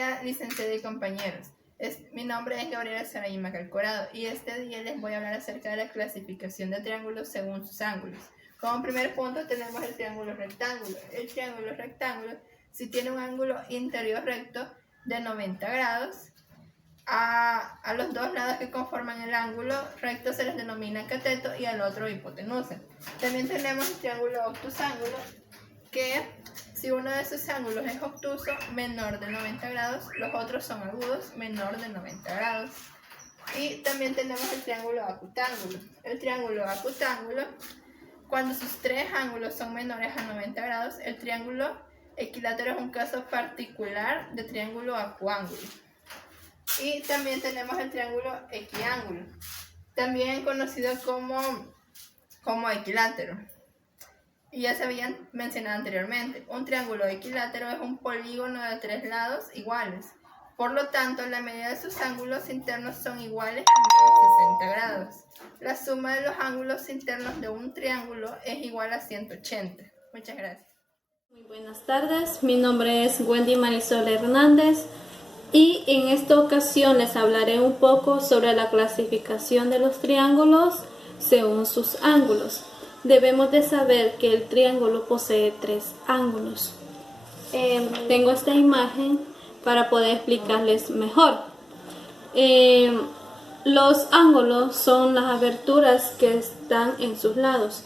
día, licenciada y compañeros. Mi nombre es Gabriela Saraima Calcorado y este día les voy a hablar acerca de la clasificación de triángulos según sus ángulos. Como primer punto tenemos el triángulo rectángulo. El triángulo rectángulo, si tiene un ángulo interior recto de 90 grados, a los dos lados que conforman el ángulo recto se les denomina cateto y al otro hipotenusa. También tenemos el triángulo obtusángulo, que si uno de sus ángulos es obtuso, menor de 90 grados, los otros son agudos, menor de 90 grados. Y también tenemos el triángulo acutángulo. El triángulo acutángulo, cuando sus tres ángulos son menores a 90 grados, el triángulo equilátero es un caso particular de triángulo acuángulo. Y también tenemos el triángulo equiángulo, también conocido como equilátero. Y ya se habían mencionado anteriormente, un triángulo equilátero es un polígono de tres lados iguales. Por lo tanto, la medida de sus ángulos internos son iguales a 60 grados. La suma de los ángulos internos de un triángulo es igual a 180. Muchas gracias. Muy buenas tardes, mi nombre es Wendy Marisol Hernández y en esta ocasión les hablaré un poco sobre la clasificación de los triángulos según sus ángulos. Debemos de saber que el triángulo posee tres ángulos. Tengo esta imagen para poder explicarles mejor. Los ángulos son las aberturas que están en sus lados.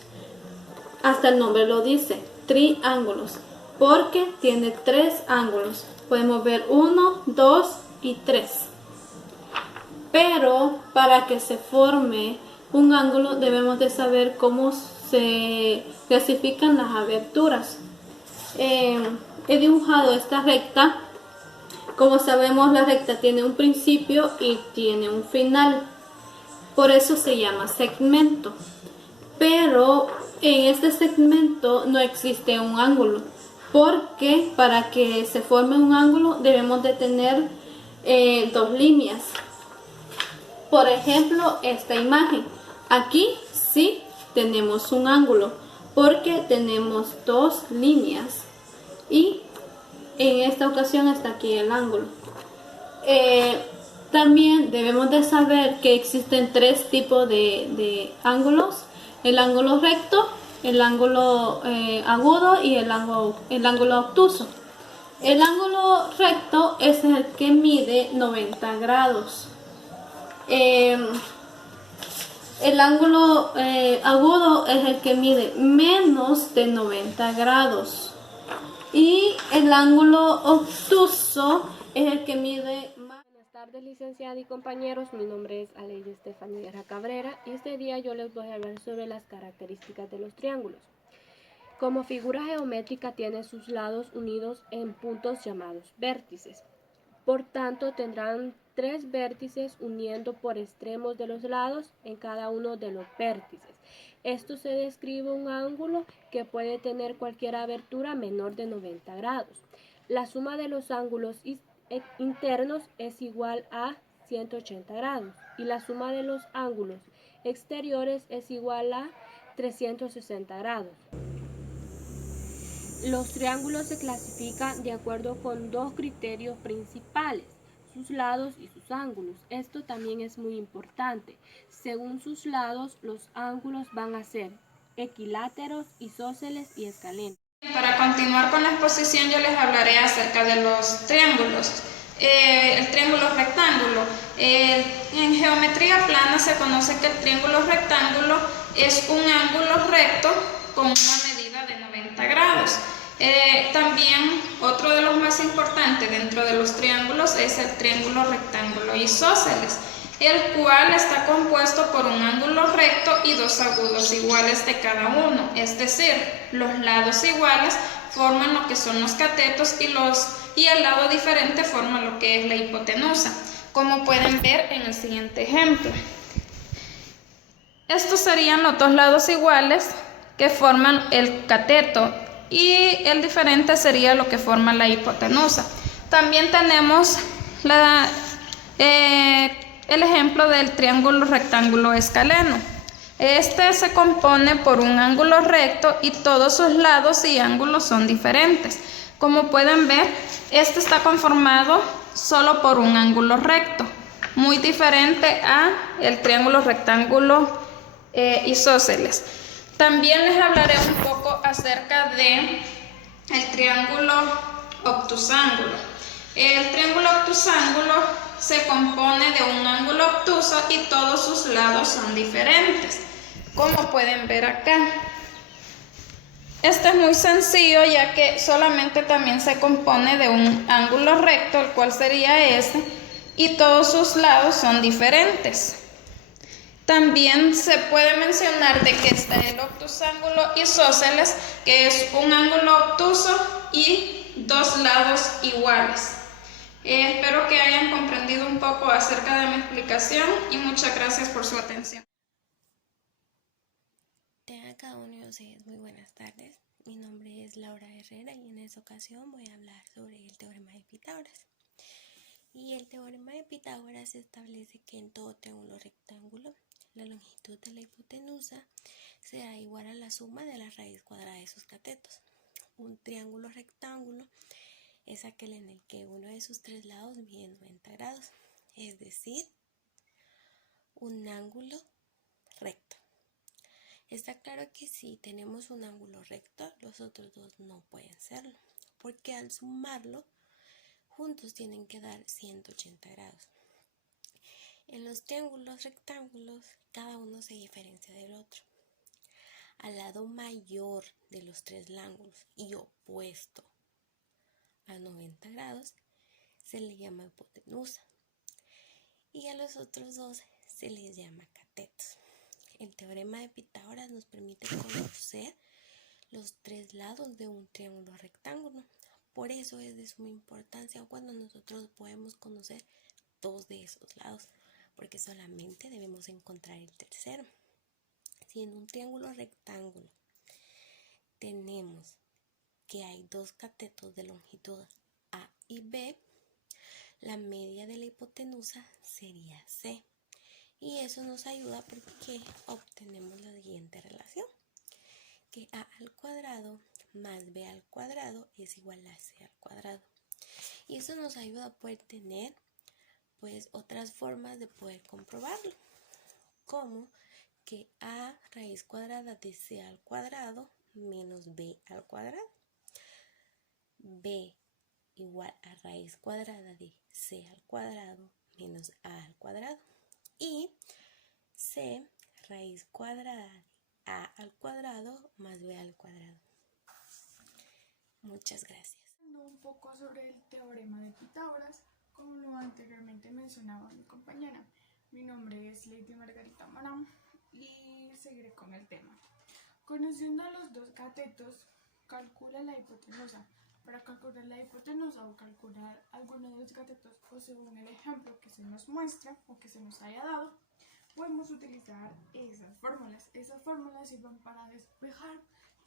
Hasta el nombre lo dice, triángulos, porque tiene tres ángulos. Podemos ver 1, 2 y 3. Pero para que se forme un ángulo debemos de saber cómo se clasifican las aberturas. He dibujado esta recta. Como sabemos, la recta tiene un principio y tiene un final. Por eso se llama segmento. Pero en este segmento no existe un ángulo, porque para que se forme un ángulo debemos de tener dos líneas. Por ejemplo, esta imagen. Aquí sí tenemos un ángulo, porque tenemos dos líneas y en esta ocasión está aquí el ángulo. También debemos de saber que existen tres tipos de ángulos: el ángulo recto, el ángulo agudo y el ángulo obtuso. El ángulo recto es el que mide 90 grados. El ángulo agudo es el que mide menos de 90 grados. Y el ángulo obtuso es el que mide más. Buenas tardes, licenciada y compañeros. Mi nombre es Aleida Estefanía Cabrera y este día yo les voy a hablar sobre las características de los triángulos. Como figura geométrica tiene sus lados unidos en puntos llamados vértices. Por tanto, tendrán tres vértices uniendo por extremos de los lados en cada uno de los vértices. Esto se describe un ángulo que puede tener cualquier abertura menor de 90 grados. La suma de los ángulos internos es igual a 180 grados y la suma de los ángulos exteriores es igual a 360 grados. Los triángulos se clasifican de acuerdo con dos criterios principales: sus lados y sus ángulos. Esto también es muy importante. Según sus lados, los ángulos van a ser equiláteros, isósceles y escalenos. Para continuar con la exposición, yo les hablaré acerca de los triángulos. El triángulo rectángulo. En geometría plana se conoce que el triángulo rectángulo es un ángulo recto con una medida de 90 grados. También otro de los más importantes dentro de los triángulos es el triángulo rectángulo isósceles, el cual está compuesto por un ángulo recto y dos agudos iguales de cada uno, es decir, los lados iguales forman lo que son los catetos y el lado diferente forma lo que es la hipotenusa, como pueden ver en el siguiente ejemplo. Estos serían los dos lados iguales que forman el cateto y el diferente sería lo que forma la hipotenusa. También tenemos el ejemplo del triángulo rectángulo escaleno. Este se compone por un ángulo recto y todos sus lados y ángulos son diferentes. Como pueden ver, este está conformado solo por un ángulo recto, muy diferente a el triángulo rectángulo isósceles. También les hablaré un poco acerca de el triángulo obtusángulo. El triángulo obtusángulo se compone de un ángulo obtuso y todos sus lados son diferentes, como pueden ver acá. Este es muy sencillo, ya que solamente también se compone de un ángulo recto, el cual sería este, y todos sus lados son diferentes. También se puede mencionar de que está el obtusángulo isósceles, que es un ángulo obtuso y dos lados iguales. Espero que hayan comprendido un poco acerca de mi explicación y muchas gracias por su atención. Tengan cada uno de ustedes muy buenas tardes. Mi nombre es Laura Herrera y en esta ocasión voy a hablar sobre el teorema de Pitágoras. Y el teorema de Pitágoras establece que en todo triángulo rectángulo la longitud de la hipotenusa será igual a la suma de la raíz cuadrada de sus catetos. Un triángulo rectángulo es aquel en el que uno de sus tres lados mide 90 grados, es decir, un ángulo recto. Está claro que si tenemos un ángulo recto, los otros dos no pueden serlo, porque al sumarlo, juntos tienen que dar 180 grados. En los triángulos rectángulos, cada uno se diferencia del otro. Al lado mayor de los tres ángulos y opuesto a 90 grados, se le llama hipotenusa, y a los otros dos se les llama catetos. El teorema de Pitágoras nos permite conocer los tres lados de un triángulo rectángulo. Por eso es de suma importancia cuando nosotros podemos conocer dos de esos lados, porque solamente debemos encontrar el tercero. Si en un triángulo rectángulo tenemos que hay dos catetos de longitud A y B, la media de la hipotenusa sería C. Y eso nos ayuda porque obtenemos la siguiente relación, que A al cuadrado más B al cuadrado es igual a C al cuadrado. Y eso nos ayuda a poder tener pues otras formas de poder comprobarlo, como que A raíz cuadrada de C al cuadrado menos B al cuadrado. B igual a raíz cuadrada de C al cuadrado menos A al cuadrado. Y C raíz cuadrada de A al cuadrado más B al cuadrado. Muchas gracias. Un poco sobre el teorema de Pitágoras, como lo anteriormente mencionaba mi compañera. Mi nombre es Lady Margarita Marán y seguiré con el tema. Conociendo a los dos catetos, calcula la hipotenusa. Para calcular la hipotenusa o calcular alguno de los catetos o según el ejemplo que se nos muestra o que se nos haya dado, podemos utilizar esas fórmulas. Esas fórmulas sirven para despejar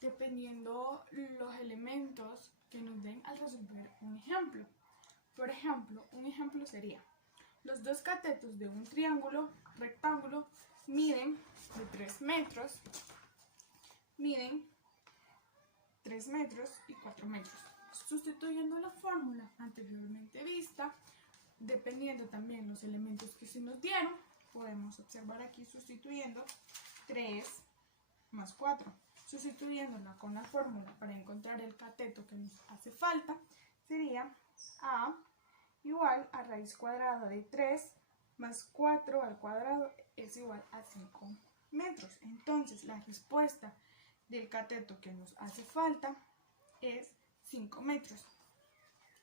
dependiendo los elementos que nos den al resolver un ejemplo. Por ejemplo, un ejemplo sería: los dos catetos de un triángulo rectángulo miden de 3 metros, miden 3 metros y 4 metros. Sustituyendo la fórmula anteriormente vista, dependiendo también los elementos que se nos dieron, podemos observar aquí sustituyendo 3 más 4. Sustituyéndola con la fórmula para encontrar el cateto que nos hace falta, sería A igual a raíz cuadrada de 3 más 4 al cuadrado es igual a 5 metros. Entonces la respuesta del cateto que nos hace falta es 5 metros.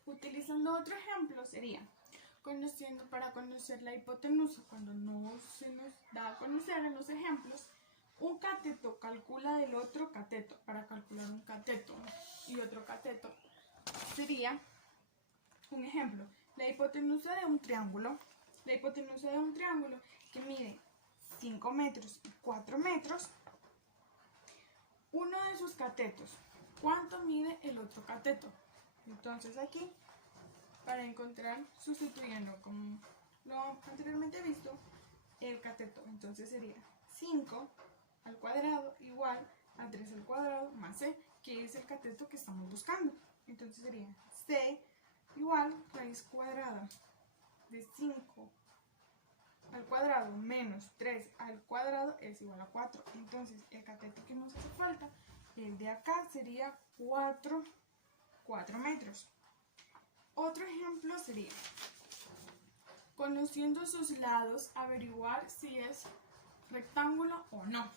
Utilizando otro ejemplo sería para conocer la hipotenusa, cuando no se nos da a conocer en los ejemplos, un cateto calcula del otro cateto. Para calcular un cateto y otro cateto sería un ejemplo: la hipotenusa de un triángulo que mide 5 metros y 4 metros, uno de sus catetos, ¿cuánto mide el otro cateto? Entonces aquí, para encontrar, sustituyendo como lo anteriormente visto, el cateto, entonces sería 5 al cuadrado igual a 3 al cuadrado más C, que es el cateto que estamos buscando. Entonces sería C igual raíz cuadrada de 5 al cuadrado menos 3 al cuadrado es igual a 4. Entonces el cateto que nos hace falta, el de acá, sería 4 metros. Otro ejemplo sería, conociendo sus lados, averiguar si es rectángulo o no.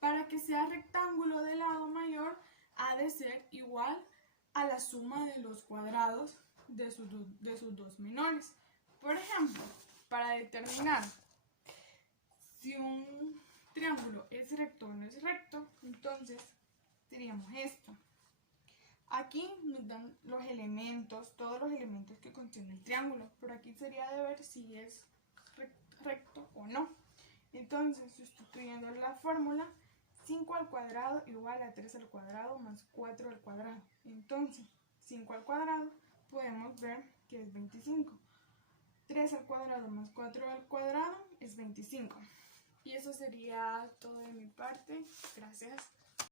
Para que sea rectángulo del lado mayor, ha de ser igual a la suma de los cuadrados de sus dos menores. Por ejemplo, para determinar si un triángulo es recto o no es recto, entonces teníamos esto. Aquí nos dan los elementos, todos los elementos que contiene el triángulo, pero aquí sería de ver si es recto o no. Entonces, sustituyendo la fórmula, 5 al cuadrado igual a 3 al cuadrado más 4 al cuadrado. Entonces, 5 al cuadrado podemos ver que es 25. 3 al cuadrado más 4 al cuadrado es 25. Y eso sería todo de mi parte. Gracias.